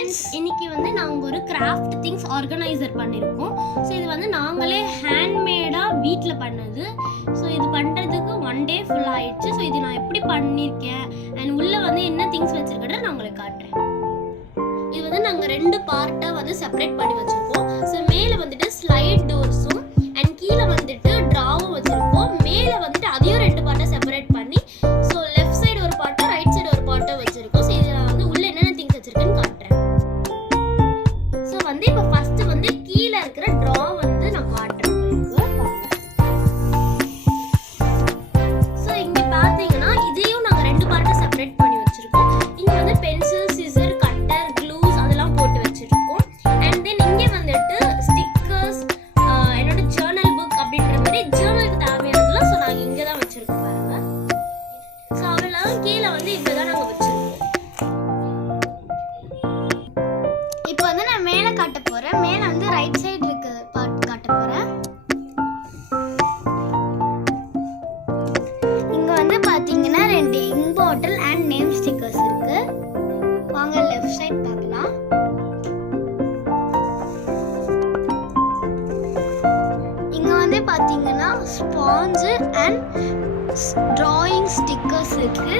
Friends, இன்னைக்கு வந்து நாங்கள் ஒரு கிராஃப்ட் திங்ஸ் ஆர்கனைசர் பண்ணியிருக்கோம். ஸோ இது வந்து நாங்களே ஹேண்ட்மேடாக வீட்டில் பண்ணது. ஸோ இது பண்ணுறதுக்கு 1 டே ஃபுல் ஆயிடுச்சு. ஸோ இது நான் எப்படி பண்ணியிருக்கேன் அண்ட் உள்ளே வந்து என்ன திங்ஸ் வச்சுருக்கேன்னு நான் உங்களுக்கு காட்டுறேன். இது வந்து நாங்கள் 2 பார்ட்டாக வந்து செப்பரேட் பண்ணி வச்சுருக்கோம். ஸோ மேலே வந்துட்டு ஸ்லைட் டோர்ஸும் அண்ட் கீழே வந்துட்டு ட்ராவும் வச்சுருக்கோம். மேலே வந்துட்டு அதையும் 2 பார்ட்டாக செப்பரேட் பண்ணி ஸோ லெஃப்ட் சைடு ஒரு பார்ட்டை ரைட் சைடு ஒரு பார்ட்டை வச்சுருக்கோம். ஸோ இதில் வந்து உள்ளே என்னென்ன திங்ஸ் வச்சுருக்குன்னு காட்டுறேன். ஸோ வந்து இப்போ ஃபஸ்ட்டு வந்து கீழே இருக்கிற ட்ரா வந்து நான் காட்டுறேன் உங்களுக்கு. ஸோ இங்கே பார்த்தீங்கன்னா இதையும் நாங்கள் 2 பார்ட்டாக செப்பரேட் பண்ணி வச்சுருக்கோம். இங்கே வந்து பென்சில், சிசர், கட்டர், க்ளூஸ் அதெல்லாம் போட்டு வச்சுருக்கோம். அண்ட் தென் இங்கே வந்துட்டு ஸ்டிக்கர்ஸ், என்னோட ஜேர்னல் புக் அப்படின்ற மாதிரி ஜேர்னலுக்கு தேவையானதுலாம் ஸோ நாங்கள் இங்கே தான் வச்சுருக்கோம் பாருங்க. ஸோ அவ்வளோ கீழே வந்து இப்படி தான் நாங்கள் வச்சுருக்கோம். இப்போ வந்து நான் மேலே காட்ட போகிறேன். மேலே வந்து ரைட் சைடு இருக்க பார்ட் காட்ட போகிறேன். இங்கே வந்து பார்த்தீங்கன்னா 2 ink bottle and name stickers இருக்கு. வாங்க லெஃப்ட் சைடு பார்க்கலாம். இங்கே வந்து பார்த்தீங்கன்னா ஸ்பாஞ்சு அண்ட் டிராயிங் ஸ்டிக்கர்ஸ் இருக்கு.